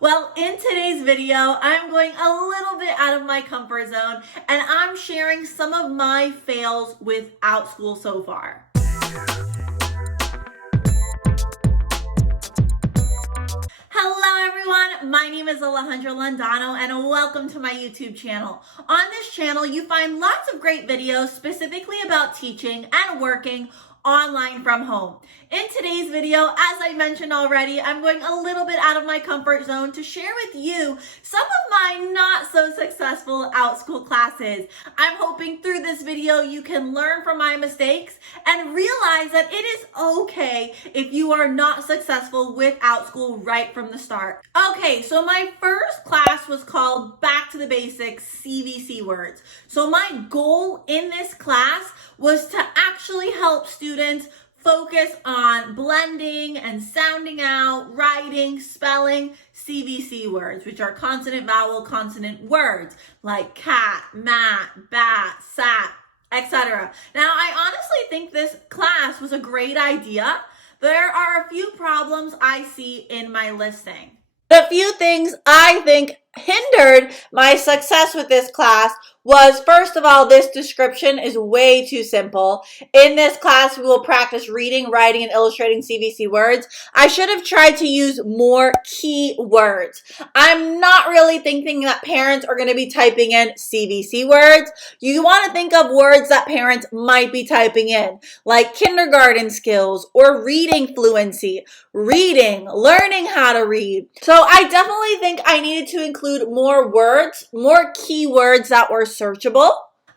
Well, in today's video, I'm going a little bit out of my comfort zone and I'm sharing some of my fails with Outschool so far. Hello everyone, my name is Alejandra Landano and welcome to my YouTube channel. On this channel, you find lots of great videos specifically about teaching and working online from home. In today's video, as I mentioned already, I'm going a little bit out of my comfort zone to share with you some of my not so successful Outschool classes. I'm hoping through this video you can learn from my mistakes and realize that it is okay if you are not successful with Outschool right from the start. Okay, so my first class was called Back to the Basics CVC Words. So my goal in this class was to actually help students focus on blending and sounding out, writing, spelling CVC words, which are consonant, vowel, consonant words like cat, mat, bat, sat, etc. Now, I honestly think this class was a great idea. There are a few problems I see in my listing. The few things I think hindered my success with this class was, first of all, this description is way too simple. In this class, we will practice reading, writing, and illustrating CVC words. I should have tried to use more key words. I'm not really thinking that parents are going to be typing in CVC words. You want to think of words that parents might be typing in, like kindergarten skills or reading fluency, reading, learning how to read. So I definitely think I needed to include more words, more keywords that were searchable.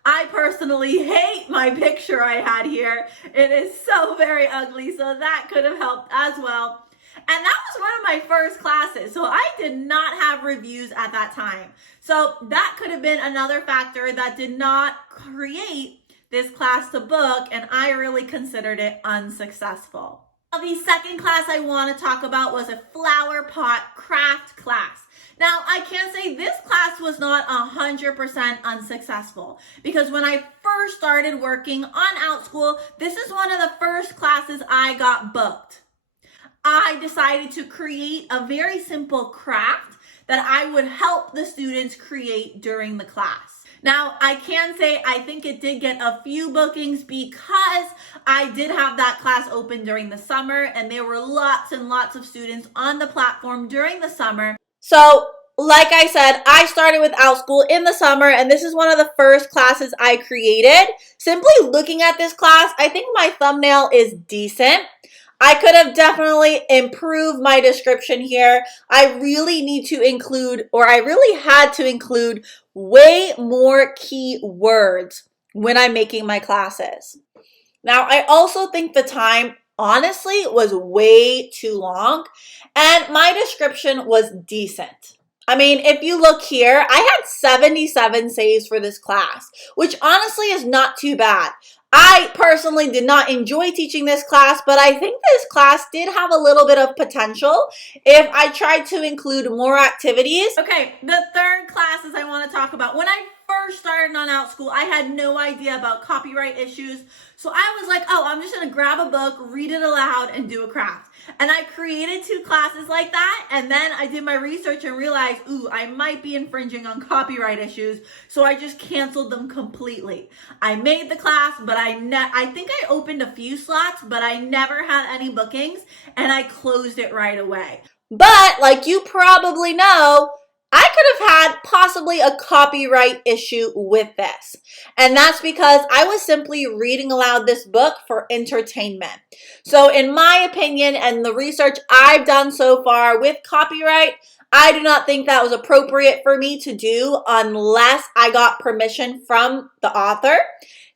I personally hate my picture I had here. It is so very ugly, so that could have helped as well. And that was one of my first classes, so I did not have reviews at that time. So that could have been another factor that did not create this class to book, and I really considered it unsuccessful. Now, the second class I want to talk about was a flower pot craft class. Now, I can say this class was not 100% unsuccessful because when I first started working on Outschool, this is one of the first classes I got booked. I decided to create a very simple craft that I would help the students create during the class. Now, I can say I think it did get a few bookings because I did have that class open during the summer and there were lots and lots of students on the platform during the summer. So, like I said, I started with Outschool in the summer and this is one of the first classes I created. Simply looking at this class, I think my thumbnail is decent. I could have definitely improved my description here. I really need to include, or I really had to include way more key words when I'm making my classes. Now, I also think the time, honestly, was way too long and my description was decent. I mean, if you look here, I had 77 saves for this class, which honestly is not too bad. I personally did not enjoy teaching this class, but I think this class did have a little bit of potential if I tried to include more activities. Okay, the third classes I want to talk about. When I first started on Outschool, I had no idea about copyright issues. So I was like, oh, I'm just going to grab a book, read it aloud, and do a craft. And I created 2 classes like that. And then I did my research and realized, ooh, I might be infringing on copyright issues. So I just canceled them completely. I made the class, but I think I opened a few slots, but I never had any bookings. And I closed it right away. But like you probably know, I could have had possibly a copyright issue with this. And that's because I was simply reading aloud this book for entertainment. So in my opinion and the research I've done so far with copyright, I do not think that was appropriate for me to do unless I got permission from the author.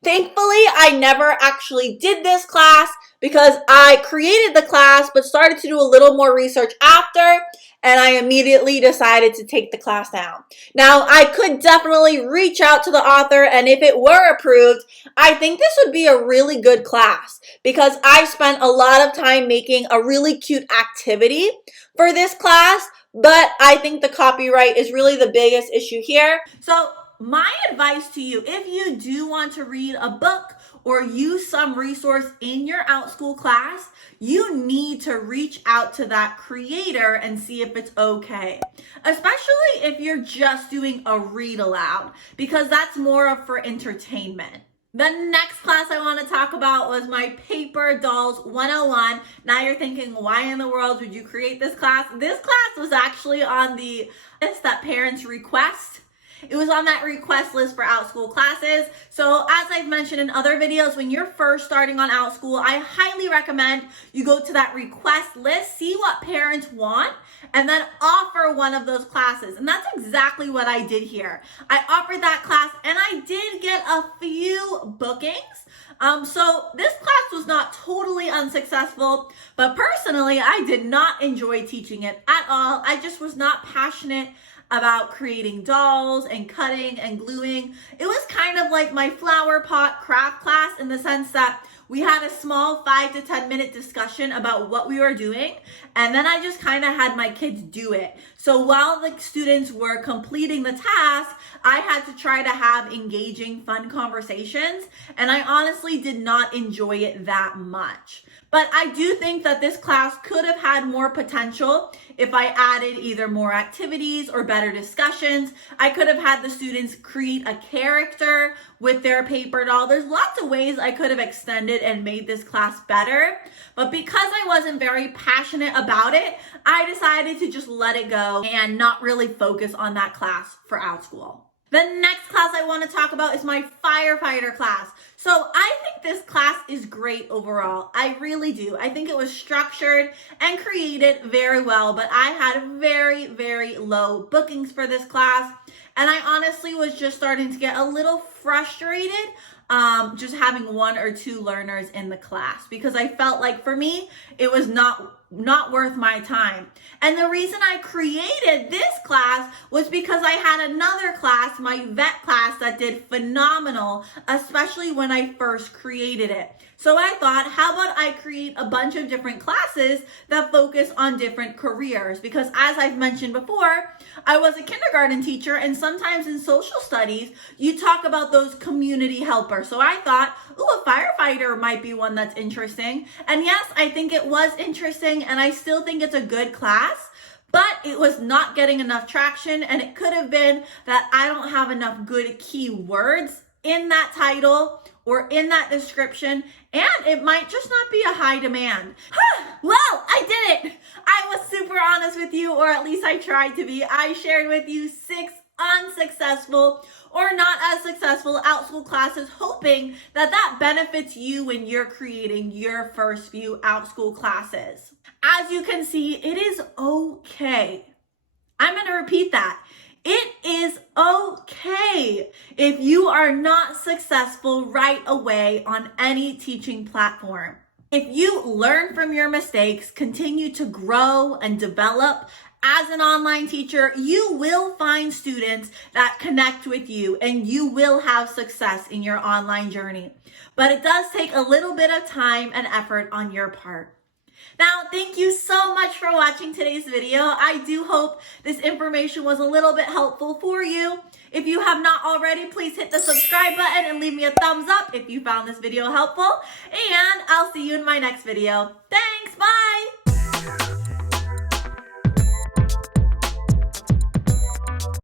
Thankfully, I never actually did this class because I created the class but started to do a little more research after, and I immediately decided to take the class down. Now, I could definitely reach out to the author, and if it were approved, I think this would be a really good class because I spent a lot of time making a really cute activity for this class, but I think the copyright is really the biggest issue here. So my advice to you, if you do want to read a book or use some resource in your Outschool class, you need to reach out to that creator and see if it's okay. Especially if you're just doing a read aloud, because that's more of for entertainment. The next class I want to talk about was my Paper Dolls 101. Now you're thinking, why in the world would you create this class? This class was actually on the list that parents request. It was on that request list for Outschool classes. So as I've mentioned in other videos, when you're first starting on Outschool, I highly recommend you go to that request list, see what parents want, and then offer one of those classes. And that's exactly what I did here. I offered that class and I did get a few bookings. So this class was not totally unsuccessful, but personally, I did not enjoy teaching it at all. I just was not passionate about creating dolls and cutting and gluing. It was kind of like my flower pot craft class in the sense that we had a small 5 to 10 minute discussion about what we were doing, and then I just kind of had my kids do it. So while the students were completing the task, I had to try to have engaging, fun conversations, and I honestly did not enjoy it that much. But I do think that this class could have had more potential if I added either more activities or better discussions. I could have had the students create a character with their paper doll. There's lots of ways I could have extended and made this class better. But because I wasn't very passionate about it, I decided to just let it go and not really focus on that class for Outschool. The next class I want to talk about is my Firefighter class. So I think this class is great overall. I really do. I think it was structured and created very well, but I had very, very low bookings for this class. And I honestly was just starting to get a little frustrated just having 1 or 2 learners in the class, because I felt like for me, it was not worth my time. And the reason I created this class was because I had another class, my vet class, that did phenomenal, especially when I first created it. So I thought, how about I create a bunch of different classes that focus on different careers? Because as I've mentioned before, I was a kindergarten teacher, and sometimes in social studies, you talk about those community helpers. So I thought, ooh, a firefighter might be one that's interesting. And yes, I think it was interesting, and I still think it's a good class, but it was not getting enough traction, and it could have been that I don't have enough good keywords in that title or in that description, and it might just not be a high demand. Well, I did it. I was super honest with you, or at least I tried to be. I shared with you 6 unsuccessful or not as successful Outschool classes, hoping that that benefits you when you're creating your first few Outschool classes. As you can see, it is okay. I'm going to repeat that. It is okay if you are not successful right away on any teaching platform. If you learn from your mistakes, continue to grow and develop as an online teacher, you will find students that connect with you, and you will have success in your online journey. But it does take a little bit of time and effort on your part. Now, thank you so much for watching today's video. I do hope this information was a little bit helpful for you. If you have not already, please hit the subscribe button and leave me a thumbs up if you found this video helpful. And I'll see you in my next video. Thanks, bye!